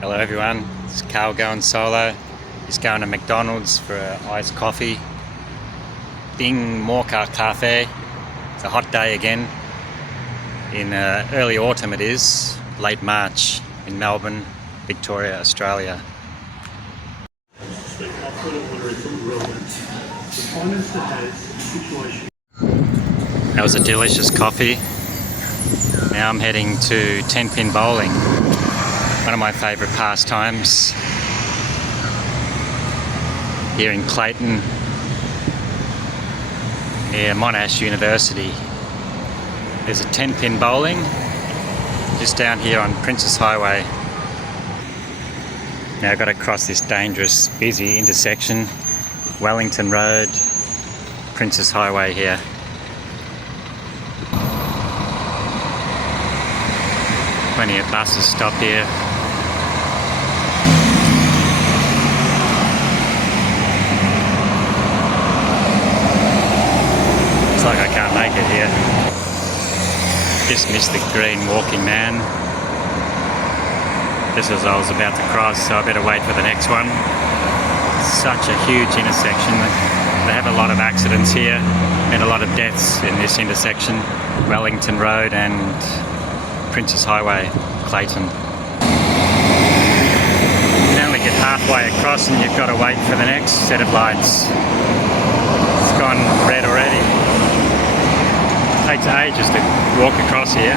Hello everyone, it's Karl-going-solo. Just going to McDonald's for an iced coffee. Ding Morka Cafe. It's a hot day again. In early autumn it is, late March in Melbourne, Victoria, Australia. That was a delicious coffee. Now I'm heading to 10-pin bowling. One of my favourite pastimes here in Clayton, near Monash University. There's a 10-pin bowling just down here on Princess Highway. Now I've got to cross this dangerous, busy intersection, Wellington Road, Princess Highway here. Plenty of buses stop here. Looks like I can't make it here. Just missed the green walking man. Just as I was about to cross, so I better wait for the next one. Such a huge intersection. They have a lot of accidents here and a lot of deaths in this intersection. Wellington Road and Princess Highway, Clayton. You can only get halfway across and you've got to wait for the next set of lights. It's gone red already. Takes ages to walk across here.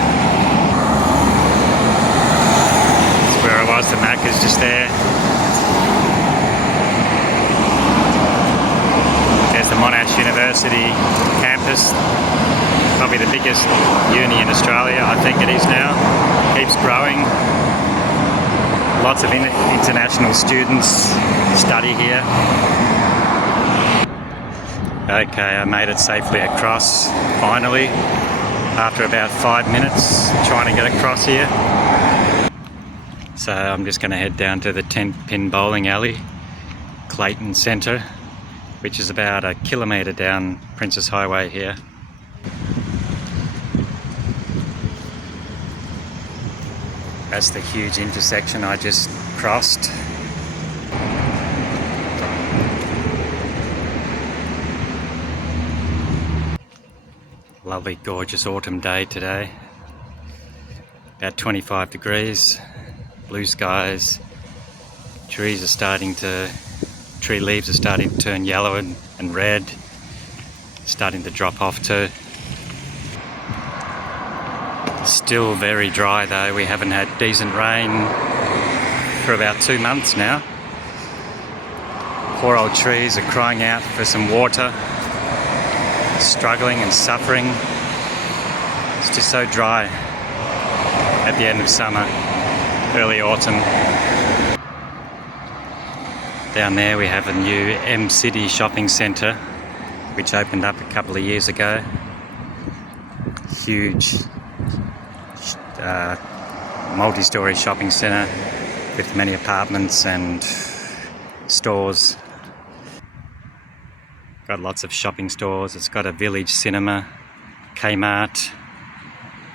That's where I was, the Macca's just there. There's the Monash University campus. Probably the biggest uni in Australia, I think it is now. Keeps growing. Lots of international students study here. Okay, I made it safely across, finally, after about 5 minutes trying to get across here. So I'm just going to head down to the 10-pin bowling alley, Clayton Centre, which is about a kilometre down Princess Highway here. That's the huge intersection I just crossed. Lovely, gorgeous autumn day today. About 25 degrees, blue skies. Tree leaves are starting to turn yellow and red. Starting to drop off too. Still very dry though. We haven't had decent rain for about 2 months now. Poor old trees are crying out for some water, struggling and suffering. It's just so dry at the end of summer, early autumn. Down there we have a new M-City shopping centre which opened up a couple of years ago. Huge multi-storey shopping centre with many apartments and stores. Got lots of shopping stores. It's got a village cinema, Kmart,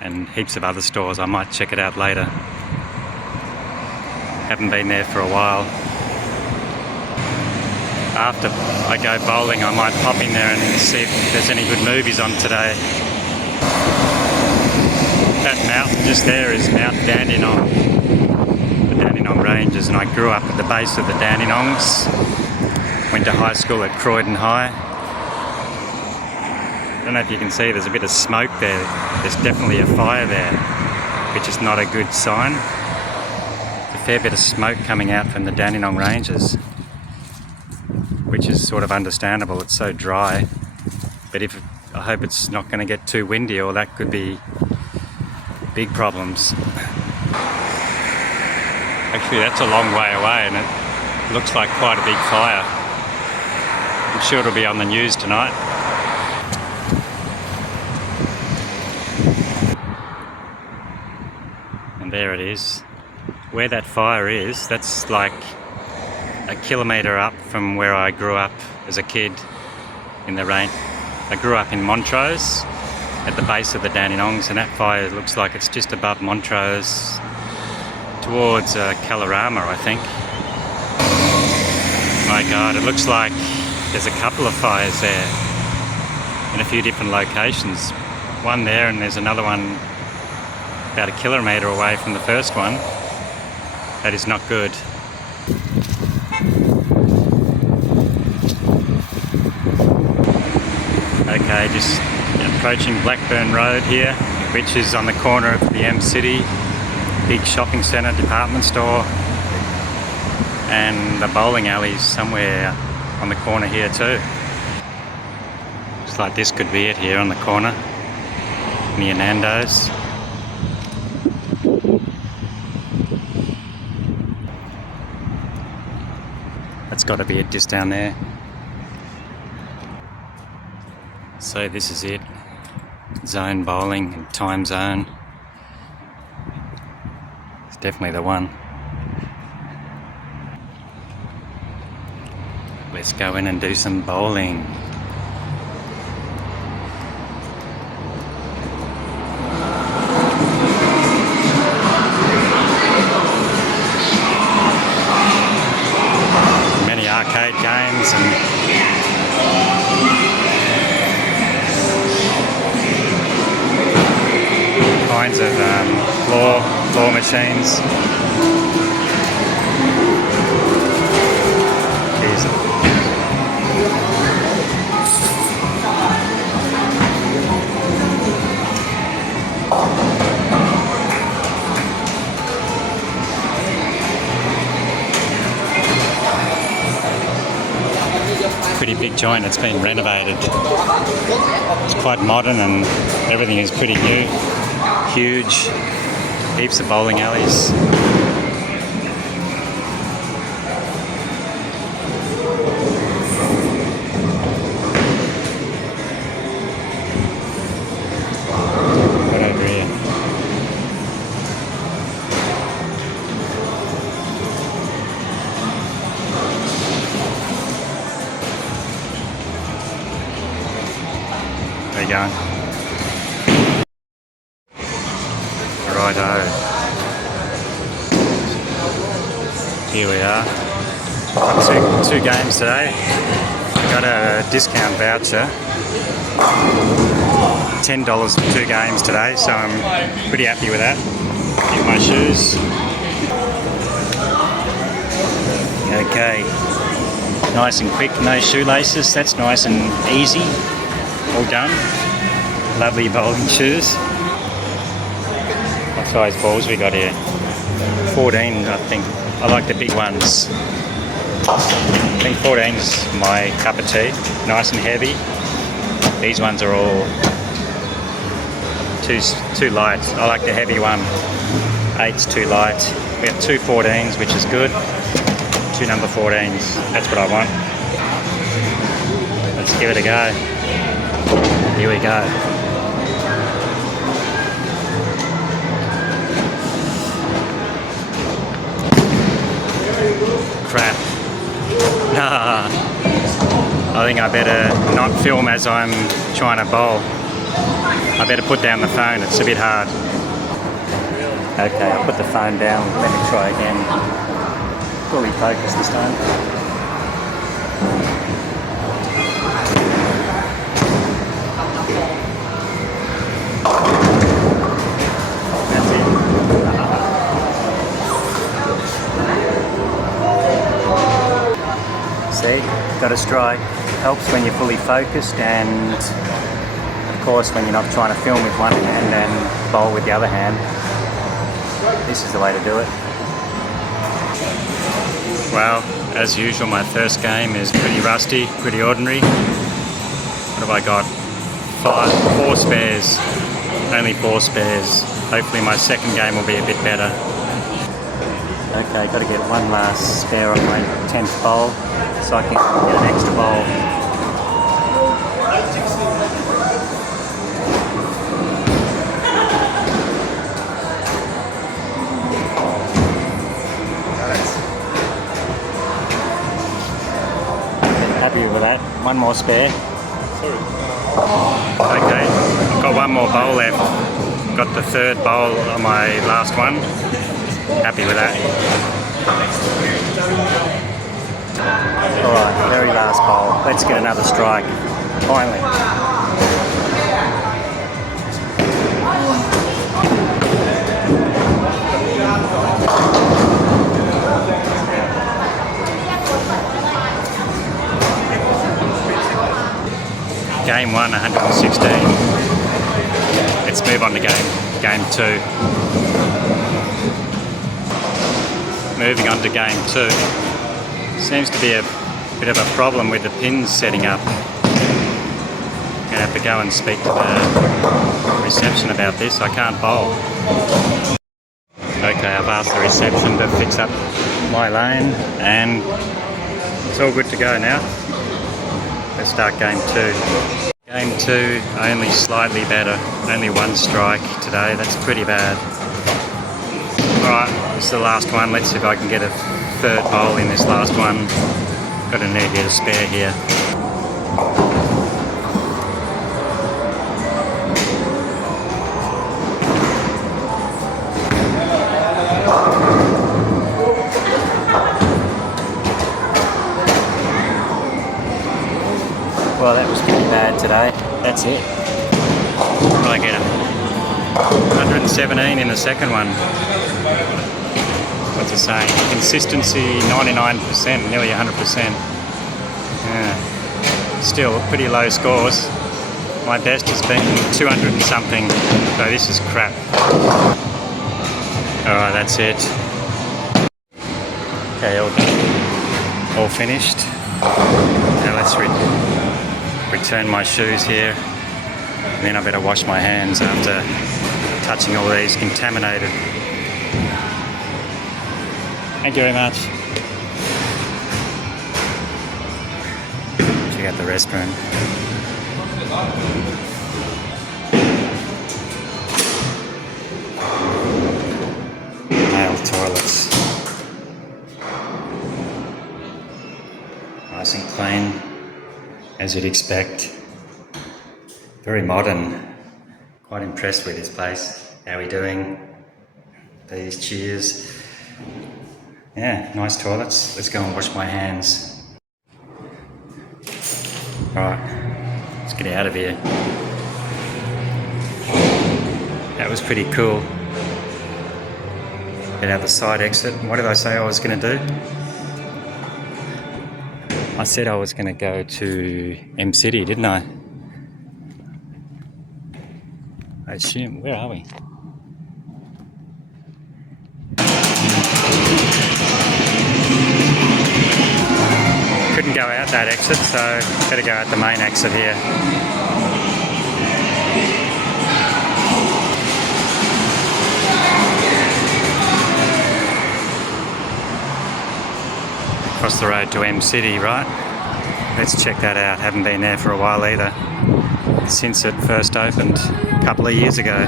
and heaps of other stores. I might check it out later. Haven't been there for a while. After I go bowling, I might pop in there and see if there's any good movies on today. That mountain just there is Mount Dandenong, the Dandenong Ranges, and I grew up at the base of the Dandenongs. Went to high school at Croydon High. I don't know if you can see, there's a bit of smoke there. There's definitely a fire there, which is not a good sign. There's a fair bit of smoke coming out from the Dandenong Ranges, which is sort of understandable. It's so dry. But I hope it's not going to get too windy, or that could be big problems. Actually, that's a long way away and it looks like quite a big fire. I'm sure it'll be on the news tonight. And there it is. Where that fire is, that's like a kilometre up from where I grew up as a kid in the rain. I grew up in Montrose at the base of the Dandenongs, and that fire looks like it's just above Montrose towards Kalorama, I think. My God, it looks like there's a couple of fires there in a few different locations. One there, and there's another one about 1 kilometre away from the first one. That is not good. Okay, just approaching Blackburn Road here, which is on the corner of the M City, big shopping centre, department store, and the bowling alleys somewhere on the corner here too. Looks like this could be it here on the corner, near Nando's. That's got to be it just down there. So this is it, zone bowling and time zone. It's definitely the one. Let's go in and do some bowling. Many arcade games and kinds of claw machines. Jeez. Pretty big joint. It's been renovated. It's quite modern and everything is pretty new. Huge, heaps of bowling alleys. Right over here. There you go. Righto. Here we are. Got two games today. Got a discount voucher. $10 for 2 games today, so I'm pretty happy with that. Get my shoes. Okay. Nice and quick, no shoelaces. That's nice and easy. All done. Lovely bowling shoes. What size balls we got here? 14, I think. I like the big ones. I think 14's my cup of tea. Nice and heavy. These ones are all too light. I like the heavy one. 8's too light. We have 2 14s, which is good. 2 number 14s. That's what I want. Let's give it a go. Here we go. Crap. Nah. I think I better not film as I'm trying to bowl. I better put down the phone, it's a bit hard. Okay, I'll put the phone down. Let me try again. Fully focused this time. That's it. See, got a strike. Helps when you're fully focused, and of course when you're not trying to film with one hand and bowl with the other hand. This is the way to do it. Well, as usual, my first game is pretty rusty, pretty ordinary. What have I got? 4 spares. Only 4 spares. Hopefully my second game will be a bit better. Okay, got to get one last spare on my 10th bowl so I can get an extra bowl. Happy with that. One more spare. Okay, I've got one more bowl left. Got the 3rd bowl on my last one. Happy with that. Alright, very last bowl. Let's get another strike. Finally. Game 1, 116. Let's move on to game 2. Moving on to game 2. Seems to be a bit of a problem with the pins setting up. Gonna have to go and speak to the reception about this. I can't bowl. Okay, I've asked the reception to fix up my lane and it's all good to go now. Let's start game 2. Game 2, only slightly better. Only one strike today. That's pretty bad. Alright, this is the last one. Let's see if I can get a third bowl in this last one. Got an air to spare here. Well, that was pretty bad today. That's it. What did I get? 117 in the second one. What's it saying? Consistency 99%, nearly 100%. Yeah. Still pretty low scores. My best has been 200 and something, so this is crap. Alright, that's it. Okay, all finished. Now let's return my shoes here. And then I better wash my hands after touching all these contaminated. Thank you very much. Check out the restroom. Male toilets. Nice and clean, as you'd expect. Very modern. Quite impressed with this place. How are we doing? These cheers. Yeah, nice toilets. Let's go and wash my hands. Alright, let's get out of here. That was pretty cool. Get out the side exit. What did I say I was going to do? I said I was going to go to M City, didn't I? I assume. Where are we? Couldn't go out that exit, so better go out the main exit here. Across the road to M City, right? Let's check that out. Haven't been there for a while either. Since it first opened a couple of years ago.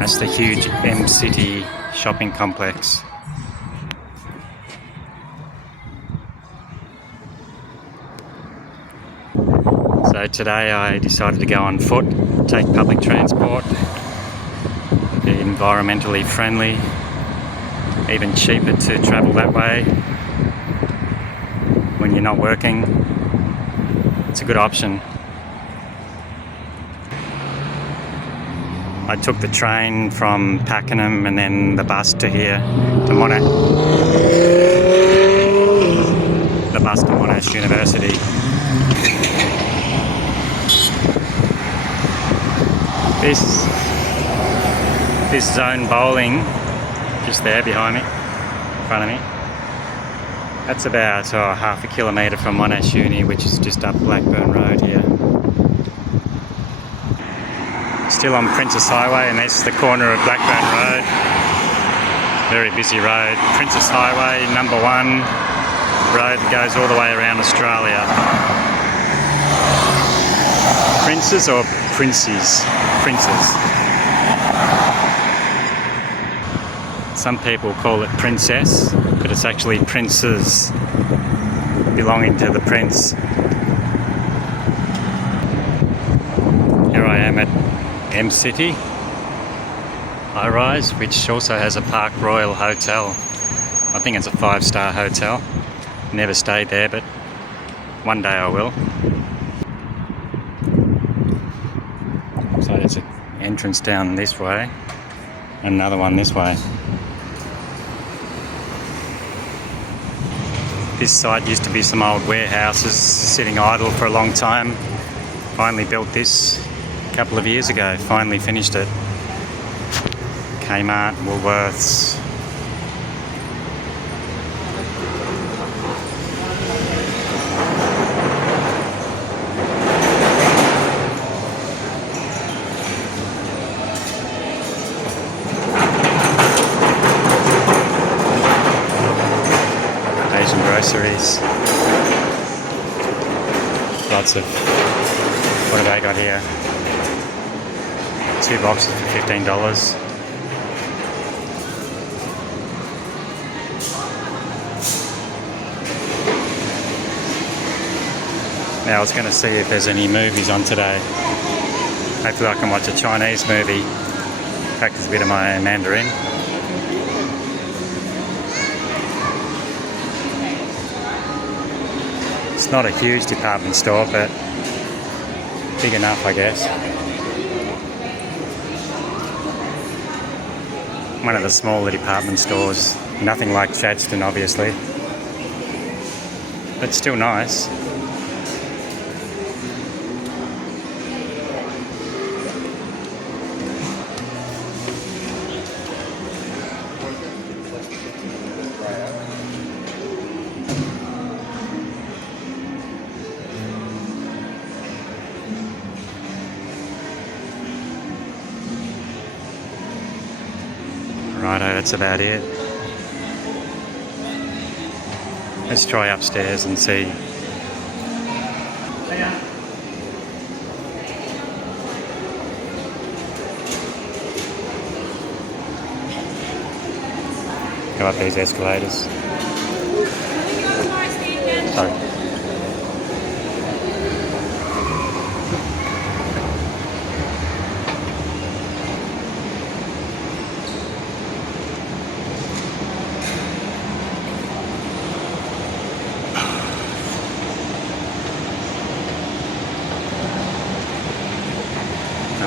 That's the huge M City shopping complex. So today I decided to go on foot, take public transport, be environmentally friendly, even cheaper to travel that way when you're not working. It's a good option. I took the train from Pakenham and then the bus to here, to the bus to Monash University. This zone bowling, just there behind me, in front of me, that's about half a kilometre from Monash Uni, which is just up Blackburn Road here. Still on Princess Highway, and that's the corner of Blackburn Road. Very busy road. Princess Highway, number 1 road that goes all the way around Australia. Princes or princes? Princes. Some people call it princess, but it's actually princes belonging to the prince. Here I am at M City. high-rise, which also has a Park Royal hotel. I think it's a 5-star hotel. Never stayed there, but one day I will. So there's an entrance down this way, and another one this way. This site used to be some old warehouses sitting idle for a long time. Finally built this a couple of years ago, finally finished it. Kmart, Woolworths. Asian groceries. Lots of, what have they got here? 2 boxes for $15. Now I was going to see if there's any movies on today. Hopefully I can watch a Chinese movie, practice a bit of my Mandarin. It's not a huge department store, but big enough, I guess. One of the smaller department stores. Nothing like Chadstone, obviously, but still nice. Righto, that's about it. Let's try upstairs and see. Go up these escalators. Sorry.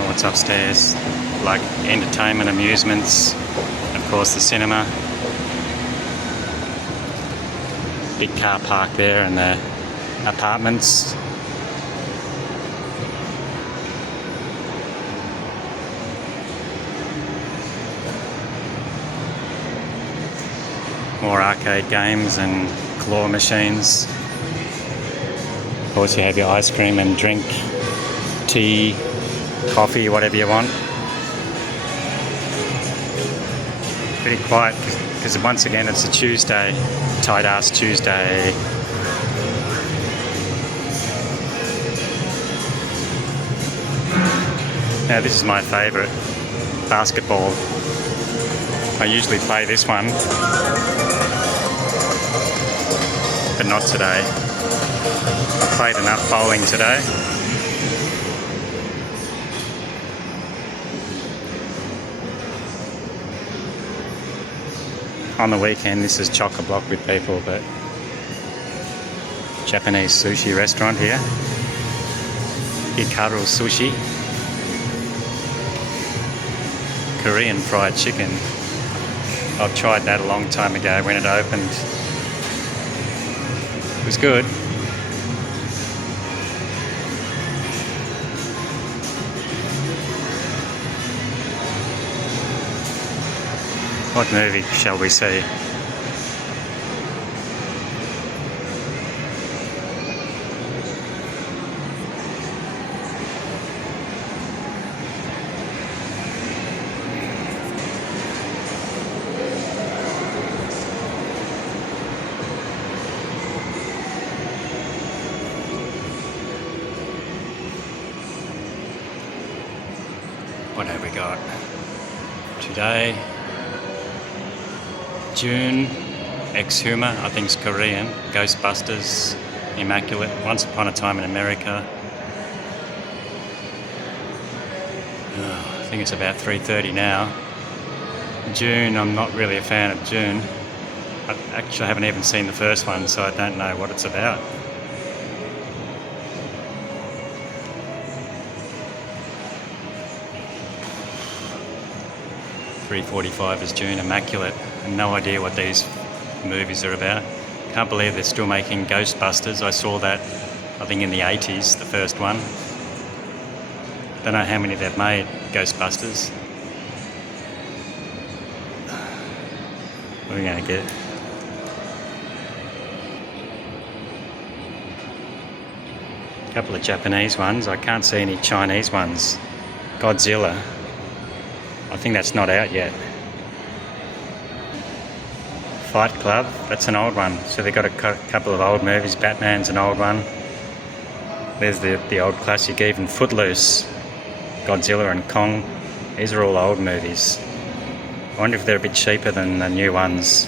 What's upstairs, like entertainment, amusements, of course the cinema, big car park there, and the apartments. More arcade games and claw machines. Of course you have your ice cream and drink, tea, coffee, whatever you want. Pretty quiet because once again it's a Tuesday, tight ass Tuesday. Now this is my favourite, basketball. I usually play this one, but not today. I played enough bowling today. On the weekend this is chock-a-block with people, but Japanese sushi restaurant here. Hikaru sushi. Korean fried chicken. I've tried that a long time ago when it opened. It was good. What movie shall we see? What have we got today? June, Exhumer, I think it's Korean, Ghostbusters, Immaculate, Once Upon a Time in America. I think it's about 3:30 now. June, I'm not really a fan of June. I actually haven't even seen the first one, so I don't know what it's about. .345 is June, immaculate. No idea what these movies are about. Can't believe they're still making Ghostbusters. I saw that, I think in the 80s, the first one. Don't know how many they've made, Ghostbusters. What are we going to get? A couple of Japanese ones. I can't see any Chinese ones. Godzilla. I think that's not out yet. Fight Club, that's an old one. So they've got a couple of old movies. Batman's an old one. There's the old classic, even Footloose, Godzilla and Kong. These are all old movies. I wonder if they're a bit cheaper than the new ones.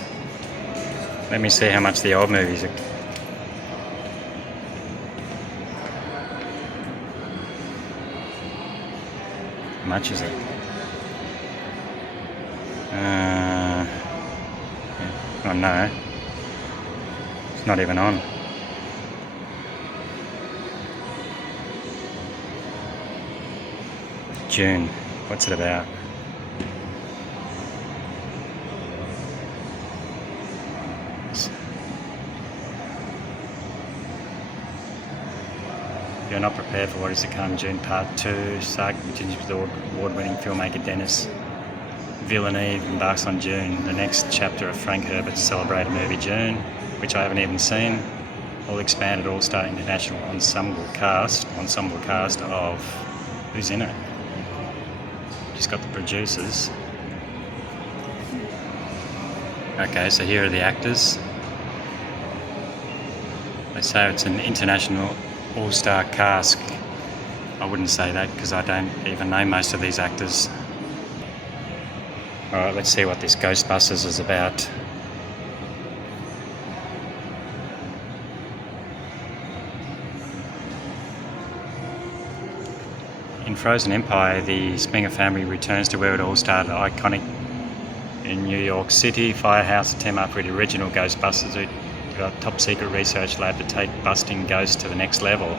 Let me see how much the old movies are. How much is it? Oh no, it's not even on. June, what's it about? If you're not prepared for what is to come, June Part 2, Sark continues with award-winning filmmaker Denis Villeneuve embarks on June, the next chapter of Frank Herbert's celebrated movie June, which I haven't even seen. All expanded all-star international ensemble cast of... who's in it? Just got the producers. Okay, so here are the actors. They say it's an international all-star cast. I wouldn't say that because I don't even know most of these actors. Alright, let's see what this Ghostbusters is about. In Frozen Empire, the Springer family returns to where it all started, iconic in New York City. Firehouse to team up with the original Ghostbusters, who developed a top secret research lab to take busting ghosts to the next level.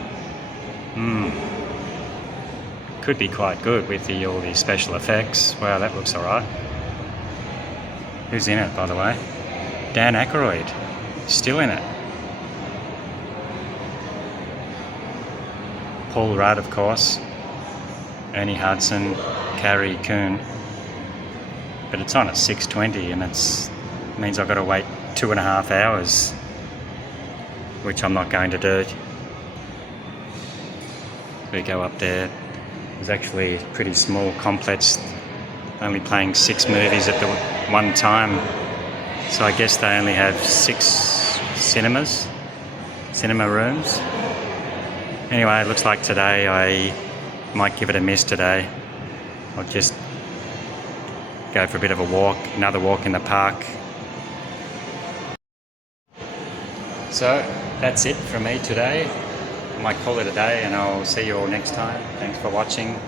Could be quite good with all the special effects. Wow, that looks alright. Who's in it, by the way? Dan Aykroyd. Still in it. Paul Rudd, of course. Ernie Hudson. Carrie Coon. But it's on at 6:20 and it means I've got to wait 2.5 hours. Which I'm not going to do. We go up there. It's actually a pretty small complex, only playing 6 movies at the one time. So I guess they only have 6 cinema rooms. Anyway, it looks like today I might give it a miss today. I'll just go for a bit of a walk, another walk in the park. So that's it from me today. I might call it a day and I'll see you all next time. Thanks for watching.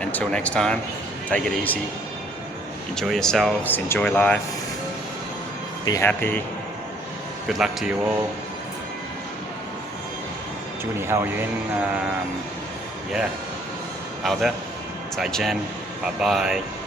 Until next time, take it easy. Enjoy yourselves, enjoy life. Be happy. Good luck to you all. Junie, how are you in? Yeah. Alda. Zaijian. Bye bye.